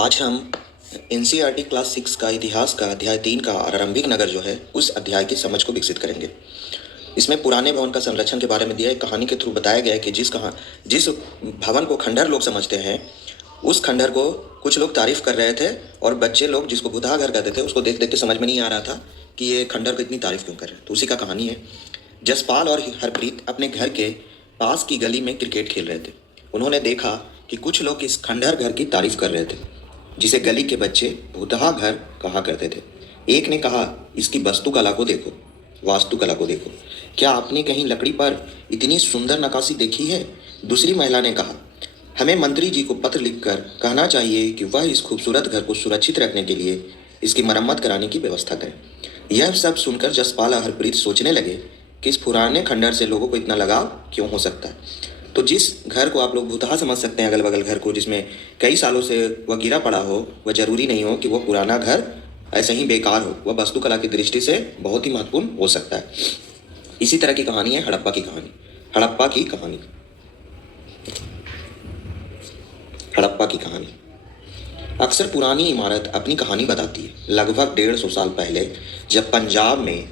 आज हम NCERT class 6 का इतिहास का अध्याय 3 का आरंभिक नगर जो है उस अध्याय की समझ को विकसित करेंगे। इसमें पुराने भवन का संरक्षण के बारे में दिया एक कहानी के थ्रू बताया गया है कि जिस भवन को खंडहर लोग समझते हैं उस खंडहर को कुछ लोग तारीफ कर रहे थे और बच्चे लोग जिसको भुतहा घर कहते थे उसको देख देख के समझ में नहीं आ रहा था कि ये खंडहर को इतनी तारीफ क्यों कर रहे हैं। तो उसी का कहानी है। जसपाल और हरप्रीत अपने घर के पास की गली में क्रिकेट खेल रहे थे। उन्होंने देखा कि कुछ लोग इस खंडहर घर की तारीफ कर रहे थे जिसे गली के बच्चे भुतहा घर कहा करते थे। एक ने कहा, इसकी वास्तुकला को देखो, क्या आपने कहीं लकड़ी पर इतनी सुंदर नक्काशी देखी है? दूसरी महिला ने कहा, हमें मंत्री जी को पत्र लिखकर कहना चाहिए कि वह इस खूबसूरत घर को सुरक्षित रखने के लिए इसकी मरम्मत कराने की व्यवस्था करें। यह सब सुनकर जसपाल और हरप्रीत सोचने लगे कि इस पुराने खंडहर से लोगों को इतना लगाव क्यों हो सकता है। तो जिस घर को आप लोग भुतहा समझ सकते हैं, अगल बगल घर को जिसमें कई सालों से वह गिरा पड़ा हो, वह जरूरी नहीं हो कि वह पुराना घर ऐसे ही बेकार हो, वह वास्तुकला की दृष्टि से बहुत ही महत्वपूर्ण हो सकता है। इसी तरह की कहानी है हड़प्पा की कहानी। अक्सर पुरानी इमारत अपनी कहानी बताती है। लगभग 150 साल पहले जब पंजाब में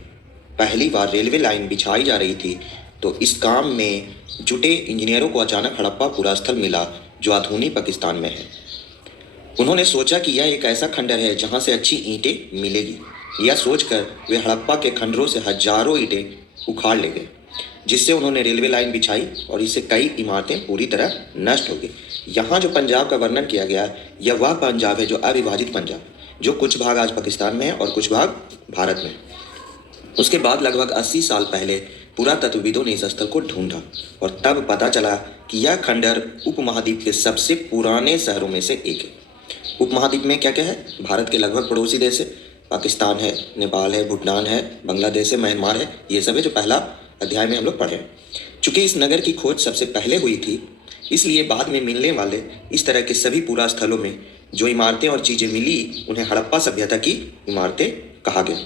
पहली बार रेलवे लाइन बिछाई जा रही थी तो इस काम में जुटे इंजीनियरों को अचानक हड़प्पा पूरा स्थल मिला जो आधुनिक पाकिस्तान में है। उन्होंने सोचा कि यह एक ऐसा खंडहर है जहां से अच्छी ईंटें मिलेगी। यह सोचकर वे हड़प्पा के खंडरों से हजारों ईंटें उखाड़ ले गए, जिससे उन्होंने रेलवे लाइन बिछाई और इससे कई इमारतें पूरी तरह नष्ट हो गई। यहाँ जो पंजाब का वर्णन किया गया यह वह पंजाब है जो अविभाजित पंजाब, जो कुछ भाग आज पाकिस्तान में है और कुछ भाग भारत में। उसके बाद लगभग 80 साल पहले पुरातत्वविदों ने इस स्थल को ढूंढा और तब पता चला कि यह खंडहर उपमहाद्वीप के सबसे पुराने शहरों में से एक है। उपमहाद्वीप में क्या क्या है? भारत के लगभग पड़ोसी देश है, पाकिस्तान है, नेपाल है, भूटान है, बांग्लादेश है, म्यांमार है। ये सब है जो पहला अध्याय में हम लोग पढ़े। चूंकि इस नगर की खोज सबसे पहले हुई थी, इसलिए बाद में मिलने वाले इस तरह के सभी पुरा स्थलों में जो इमारतें और चीजें मिली उन्हें हड़प्पा सभ्यता की इमारतें कहा गया।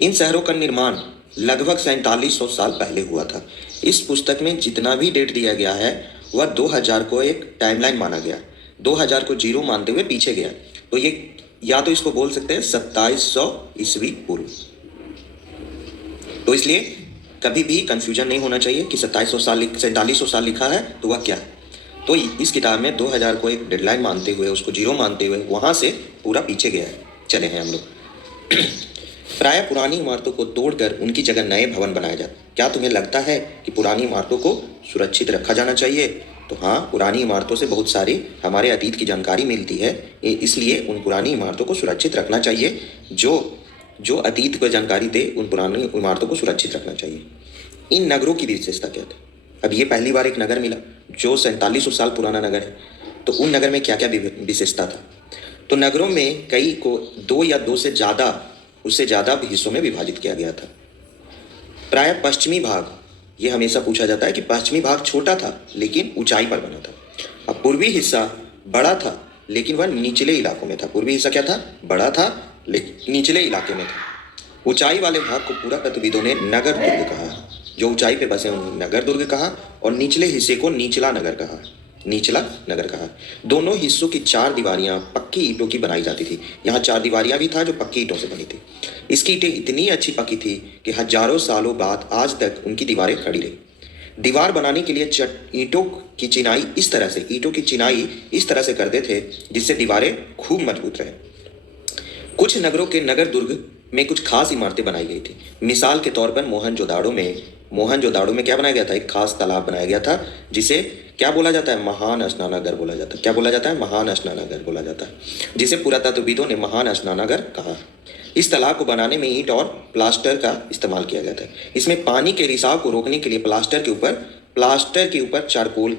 इन शहरों का निर्माण लगभग 4700 साल पहले हुआ था। इस पुस्तक में जितना भी डेट दिया गया है वह 2000 को एक टाइमलाइन माना गया, 2000 को जीरो मानते हुए पीछे गया। तो ये या तो इसको बोल सकते हैं 2700 ईस्वी पूर्व। तो इसलिए कभी भी कंफ्यूजन नहीं होना चाहिए कि 4700 साल लिखा है तो वह क्या है। तो इस किताब में 2000 को एक डेडलाइन मानते हुए, उसको जीरो मानते हुए वहां से पूरा पीछे गया है। चले हैं हम लोग। प्राय पुरानी इमारतों को तोड़कर उनकी जगह नए भवन बनाए जाते। क्या तुम्हें लगता है कि पुरानी इमारतों को सुरक्षित रखा जाना चाहिए? तो हाँ, पुरानी इमारतों से बहुत सारी हमारे अतीत की जानकारी मिलती है, इसलिए उन पुरानी इमारतों को सुरक्षित रखना चाहिए। जो अतीत को जानकारी दे उन पुरानी इमारतों को सुरक्षित रखना चाहिए। इन नगरों की विशेषता क्या थी? अब ये पहली बार एक नगर मिला जो 4700 साल पुराना नगर है। तो उन नगर में क्या क्या विशेषता था? तो नगरों में कई को 2 या 2 से उससे ज़्यादा हिस्सों में विभाजित किया गया था। प्राय पश्चिमी भाग, ये हमेशा पूछा जाता है कि पश्चिमी भाग छोटा था लेकिन ऊंचाई पर बना था। अब पूर्वी हिस्सा बड़ा था लेकिन वह निचले इलाकों में था। पूर्वी हिस्सा क्या था? बड़ा था लेकिन निचले इलाके में था। ऊंचाई वाले भाग को पुरातत्वविदों ने नगर दुर्ग कहा, जो ऊंचाई पे बसे उन्होंने नगर दुर्ग कहा, और निचले हिस्से को निचला नगर कहा। दोनों हिस्सों की 4 दीवारियां पक्की ईंटों की बनाई जाती थी। यहाँ 4 दीवारियां भी था जो पक्की ईंटों से बनी थी। इसकी ईंटें इतनी अच्छी पकी थी कि हजारों सालों बाद आज तक उनकी दीवारें खड़ी रही। दीवार बनाने के लिए ईंटों की चिनाई इस तरह से करते थे जिससे दीवारें खूब मजबूत रहे। कुछ नगरों के नगर दुर्ग में कुछ खास इमारतें बनाई गई थी। मिसाल के तौर पर मोहनजोदाड़ो में क्या बनाया गया था? एक खास तालाब बनाया गया था जिसे क्या बोला जाता है? महान स्नानागार बोला जाता है। क्या बोला जाता है? महान स्नानागार बोला जाता है, जिसे पुरातत्वविदों ने महान स्नानागार कहा। इस तालाब को बनाने में ईंट और प्लास्टर का इस्तेमाल किया गया था। इसमें पानी के रिसाव को रोकने के लिए प्लास्टर के ऊपर चारकोल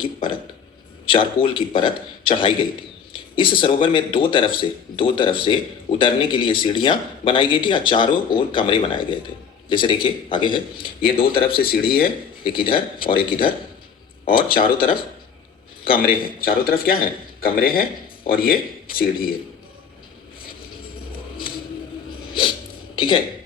की परत चढ़ाई गई थी। इस सरोवर में दो तरफ से उतरने के लिए सीढ़ियां बनाई गई थी और चारों ओर कमरे बनाए गए थे। जैसे देखिए आगे है, ये 2 तरफ से सीढ़ी है, एक इधर और एक इधर, और चारों तरफ कमरे हैं। चारों तरफ क्या है? कमरे हैं और ये सीढ़ी है। ठीक है।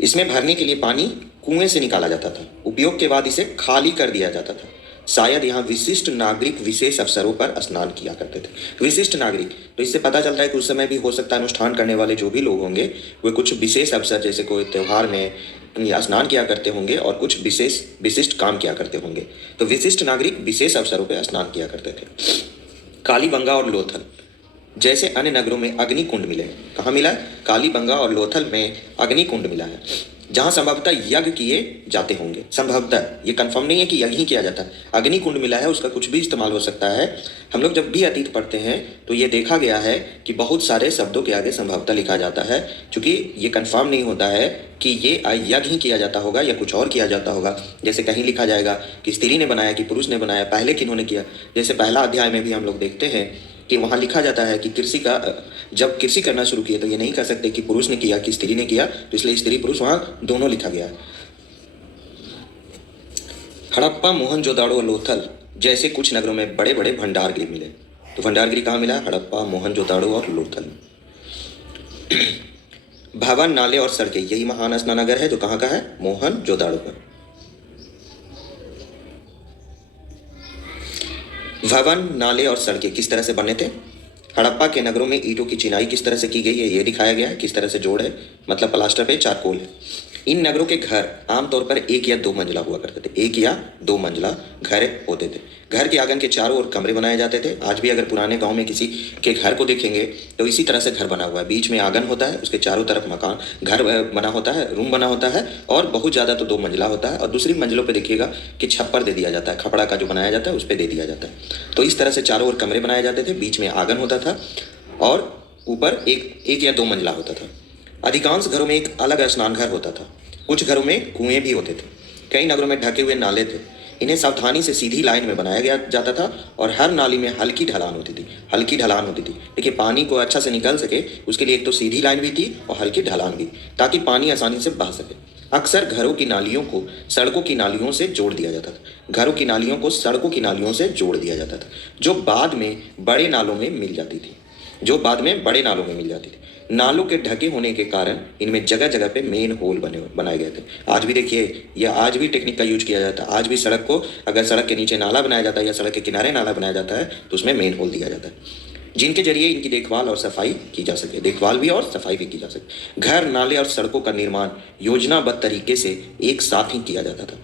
इसमें भरने के लिए पानी कुएं से निकाला जाता था। उपयोग के बाद इसे खाली कर दिया जाता था। शायद यहाँ विशिष्ट नागरिक विशेष अवसरों पर स्नान किया करते थे। विशिष्ट नागरिक, तो इससे पता चलता है कि उस समय भी हो सकता है अनुष्ठान करने वाले जो भी लोग होंगे वे कुछ विशेष अवसर जैसे कोई त्यौहार में या स्नान किया करते होंगे और कुछ विशिष्ट काम किया करते होंगे। तो विशिष्ट नागरिक विशेष अवसरों पर स्नान किया करते थे। कालीबंगा और लोथल जैसे अन्य नगरों में अग्निकुंड मिले। कहाँ मिला है? कालीबंगा और लोथल में अग्निकुंड मिला है, जहां संभवतः यज्ञ किए जाते होंगे। संभवतः, ये कंफर्म नहीं है कि यज्ञ ही किया जाता है। अग्निकुंड मिला है, उसका कुछ भी इस्तेमाल हो सकता है। हम लोग जब भी अतीत पढ़ते हैं तो ये देखा गया है कि बहुत सारे शब्दों के आगे संभवतः लिखा जाता है, क्योंकि ये कंफर्म नहीं होता है कि ये यज्ञ ही किया जाता होगा या कुछ और किया जाता होगा। जैसे कहीं लिखा जाएगा कि स्त्री ने बनाया कि पुरुष ने बनाया, पहले किन्होंने किया। जैसे पहला अध्याय में भी हम लोग देखते हैं कि वहाँ लिखा जाता है कि जब कृषि करना शुरू किया तो ये नहीं कह सकते कि पुरुष ने किया कि स्त्री ने किया, तो इसलिए स्त्री पुरुष वहाँ दोनों लिखा गया है। हड़प्पा, मोहनजोदाड़ो और लोथल जैसे कुछ नगरों में बड़े बड़े भंडारगृह मिले। तो भंडारगृह कहाँ मिला? हड़प्पा, मोहनजोदाड़ो और लोथल। भवन, नाले और सड़कें, यही महान स्नानागार है जो कहाँ का है? मोहनजोदाड़ो पर। भवन, नाले और सड़कें किस तरह से बने थे? हड़प्पा के नगरों में ईंटों की चिनाई किस तरह से की गई है ये दिखाया गया है। किस तरह से जोड़ है, मतलब प्लास्टर पे चारकोल है। इन नगरों के घर आमतौर पर 1 या 2 मंजिला हुआ करते थे। 1 या 2 मंजिला घर होते थे। घर के आंगन के चारों ओर कमरे बनाए जाते थे। आज भी अगर पुराने गांव में किसी के घर को देखेंगे तो इसी तरह से घर बना हुआ है। बीच में आंगन होता है, उसके चारों तरफ मकान घर बना होता है, रूम बना होता है, और बहुत ज़्यादा तो 2 मंजिला होता है। और दूसरी मंजिलों पर देखिएगा कि छप्पर दे दिया जाता है, खपड़ा का जो बनाया जाता है उस पर दे दिया जाता है। तो इस तरह से चारों ओर कमरे बनाए जाते थे, बीच में आंगन होता था और ऊपर एक या 2 मंजिला होता था। अधिकांश घरों में एक अलग स्नान घर होता था। कुछ घरों में कुएं भी होते थे। कई नगरों में ढके हुए नाले थे। इन्हें सावधानी से सीधी लाइन में बनाया गया जाता था और हर नाली में हल्की ढलान होती थी। हल्की ढलान होती थी, देखिए पानी को अच्छा से निकल सके उसके लिए एक तो सीधी लाइन भी थी और हल्की ढलान भी, ताकि पानी आसानी से बह सके। अक्सर घरों की नालियों को सड़कों की नालियों से जोड़ दिया जाता था। घरों की नालियों को सड़कों की नालियों से जोड़ दिया जाता था, जो बाद में बड़े नालों में मिल जाती थी। नालों के ढके होने के कारण इनमें जगह जगह पे मेन होल बनाए गए थे। आज भी देखिए, यह आज भी टेक्निक का यूज किया जाता है। आज भी सड़क को, अगर सड़क के नीचे नाला बनाया जाता है या सड़क के किनारे नाला बनाया जाता है तो उसमें मेन होल दिया जाता है, जिनके जरिए इनकी देखभाल और सफाई की जा सके। देखभाल भी और सफाई भी की जा सके। घर, नाले और सड़कों का निर्माण योजनाबद्ध तरीके से एक साथ ही किया जाता था।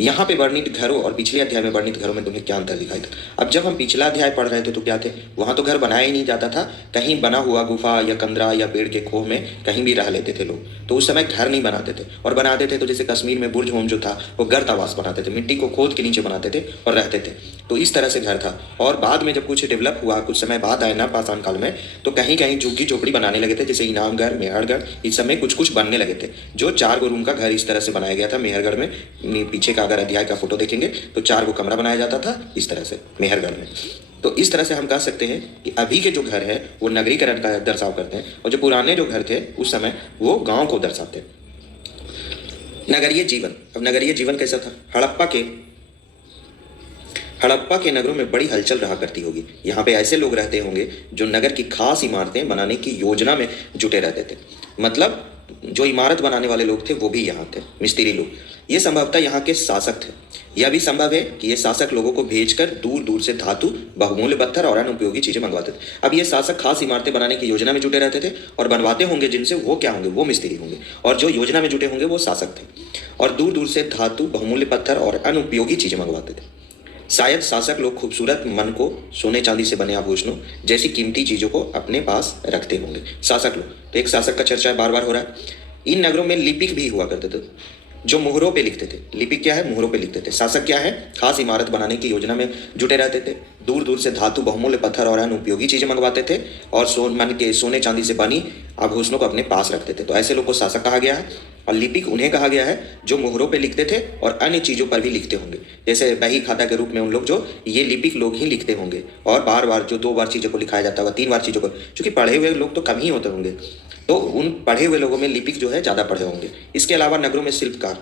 यहाँ पे वर्णित घरों और पिछले अध्याय में वर्णित घरों में तुम्हें क्या अंतर दिखाई था? अब जब हम पिछला अध्याय पढ़ रहे थे तो क्या थे? वहाँ तो घर बनाया ही नहीं जाता था। कहीं बना हुआ गुफा या कंदरा या पेड़ के खोह में कहीं भी रह लेते थे लोग। तो उस समय घर नहीं बनाते थे, और बनाते थे तो जैसे कश्मीर में बुर्ज होम जो था वो गर्त आवास बनाते थे, मिट्टी को खोद के नीचे बनाते थे और रहते थे। तो इस तरह से घर था। और बाद में जब कुछ डेवलप हुआ, कुछ समय बाद आए ना पाषाण काल में, तो कहीं कहीं झुग्गी झोपड़ी बनाने लगे थे, जैसे इनामगढ़, मेहरगढ़, इस समय कुछ बनने लगे थे। जो 4 रूम का घर इस तरह से बनाया गया था मेहरगढ़ में। पीछे का अगर अध्याय का फोटो देखेंगे तो 4 कमरा बनाया जाता था इस तरह से मेहरगढ़ में। तो इस तरह से हम कह सकते हैं कि अभी के जो घर है वो नगरीकरण का दर्शाव करते हैं, और जो पुराने जो घर थे उस समय वो गांव को दर्शाते हैं। नगरीय जीवन। अब नगरीय जीवन कैसा था? हड़प्पा के नगरों में बड़ी हलचल रहा करती होगी। यहाँ पे ऐसे लोग रहते होंगे जो नगर की खास इमारतें बनाने की योजना में जुटे रहते थे। मतलब जो इमारत बनाने वाले लोग थे वो भी यहाँ थे, मिस्त्री लोग। ये संभवतः यहाँ के शासक थे। यह भी संभव है कि ये शासक लोगों को भेजकर दूर दूर से धातु, बहुमूल्य पत्थर और अन्य उपयोगी चीजें मंगवाते थे। अब ये शासक खास इमारतें बनाने की योजना में जुटे रहते थे और बनवाते होंगे, जिनसे वो क्या होंगे? वो मिस्त्री होंगे। और जो योजना में जुटे होंगे वो शासक थे, और दूर दूर से धातु, बहुमूल्य पत्थर और अन्य उपयोगी चीजें मंगवाते थे। शायद शासक लोग खूबसूरत मन को सोने चांदी से बने आभूषणों जैसी कीमती चीजों को अपने पास रखते होंगे। शासक लोग, तो एक शासक का चर्चा बार बार हो रहा है। इन नगरों में लिपिक भी हुआ करते थे जो मोहरों पे लिखते थे। लिपिक क्या है? मोहरों पे लिखते थे। शासक क्या है? खास इमारत बनाने की योजना में जुटे रहते थे, दूर दूर से धातु, बहुमूल्य पत्थर और अन्य उपयोगी चीजें मंगवाते थे, और सोने चांदी से बनी आभूषणों को अपने पास रखते थे। तो ऐसे लोग को शासक कहा गया है। और लिपिक उन्हें कहा गया है जो मोहरों पे लिखते थे और अन्य चीजों पर भी लिखते होंगे, जैसे बही खाता के रूप में उन लोग, जो ये लिपिक लोग ही लिखते होंगे। और बार बार जो 2 बार चीजों को लिखाया जाता होगा, 3 बार चीजों को, क्योंकि पढ़े हुए लोग तो कम ही होते होंगे, तो उन पढ़े हुए लोगों में लिपिक जो है ज्यादा पढ़े होंगे। इसके अलावा नगरों में शिल्पकार,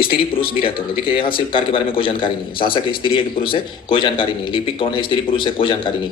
स्त्री पुरुष भी रहते होंगे। देखिए यहाँ शिल्पकार के बारे में कोई जानकारी नहीं है। शासक है स्त्री है कि पुरुष है, कोई जानकारी नहीं। लिपिक कौन है, स्त्री पुरुष है, कोई जानकारी नहीं।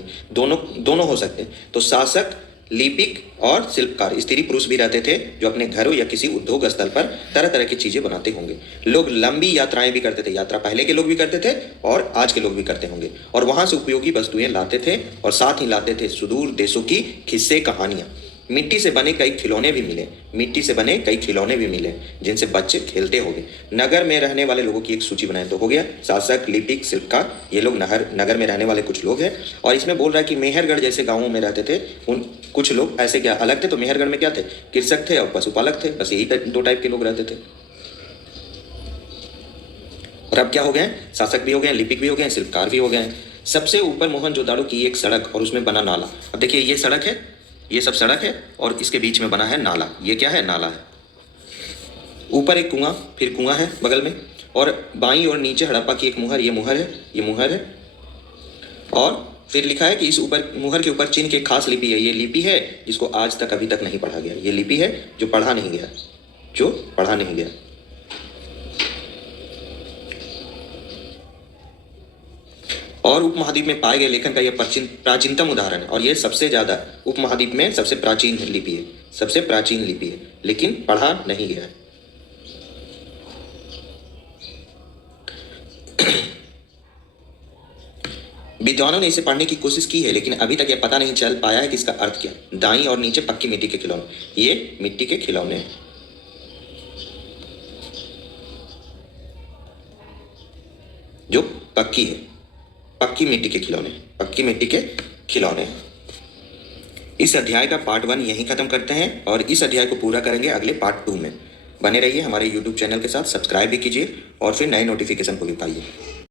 दोनों हो सकते हैं। तो शासक लिपिक और शिल्पकार स्त्री पुरुष भी रहते थे जो अपने घरों या किसी उद्योग स्थल पर तरह तरह की चीजें बनाते होंगे। लोग लंबी यात्राएं भी करते थे, यात्रा पहले के लोग भी करते थे और आज के लोग भी करते होंगे, और वहां से उपयोगी वस्तुएं लाते थे और साथ ही लाते थे सुदूर देशों की किस्से कहानियां। मिट्टी से बने कई खिलौने भी मिले, मिट्टी से बने कई खिलौने भी मिले जिनसे बच्चे खेलते होंगे। नगर में रहने वाले लोगों की एक सूची बनाए तो हो गया, शासक, लिपिक, शिल्पकार, ये लोग नगर में रहने वाले कुछ लोग हैं। और इसमें बोल रहा है कि मेहरगढ़ जैसे गांवों में रहते थे उन कुछ लोग ऐसे क्या अलग थे, तो मेहरगढ़ में क्या थे, कृषक थे और पशुपालक थे, बस यही दो टाइप के लोग रहते थे। और अब क्या हो गए, शासक भी हो गए, लिपिक भी हो गए, शिल्पकार भी हो गए। सबसे ऊपर मोहनजोदाड़ो की एक सड़क और उसमें बना नाला। अब देखिए ये सड़क है, ये सब सड़क है और इसके बीच में बना है नाला। ये क्या है, नाला है। ऊपर एक कुआं, फिर कुआं है बगल में, और बाईं और नीचे हड़प्पा की एक मुहर, ये मुहर है, ये मुहर है। और फिर लिखा है कि इस ऊपर मुहर के ऊपर चीन की एक खास लिपि है। ये लिपि है जिसको आज तक अभी तक नहीं पढ़ा गया। ये लिपि है जो पढ़ा नहीं गया, जो पढ़ा नहीं गया। और उपमहाद्वीप में पाए गए लेखन का यह प्राचीनतम उदाहरण है, और यह सबसे ज्यादा उपमहाद्वीप में सबसे प्राचीन लिपि है, सबसे प्राचीन लिपि है, लेकिन पढ़ा नहीं गया है। विद्वानों ने इसे पढ़ने की कोशिश की है, लेकिन अभी तक यह पता नहीं चल पाया है कि इसका अर्थ क्या। दाईं और नीचे पक्की मिट्टी के खिलौने, ये मिट्टी के खिलौने हैं। जो पक्की है, पक्की मिट्टी के खिलौने, पक्की मिट्टी के खिलौने। इस अध्याय का पार्ट 1 यहीं खत्म करते हैं और इस अध्याय को पूरा करेंगे अगले पार्ट 2 में। बने रहिए हमारे YouTube चैनल के साथ, सब्सक्राइब भी कीजिए और फिर नए नोटिफिकेशन को भी पाइए।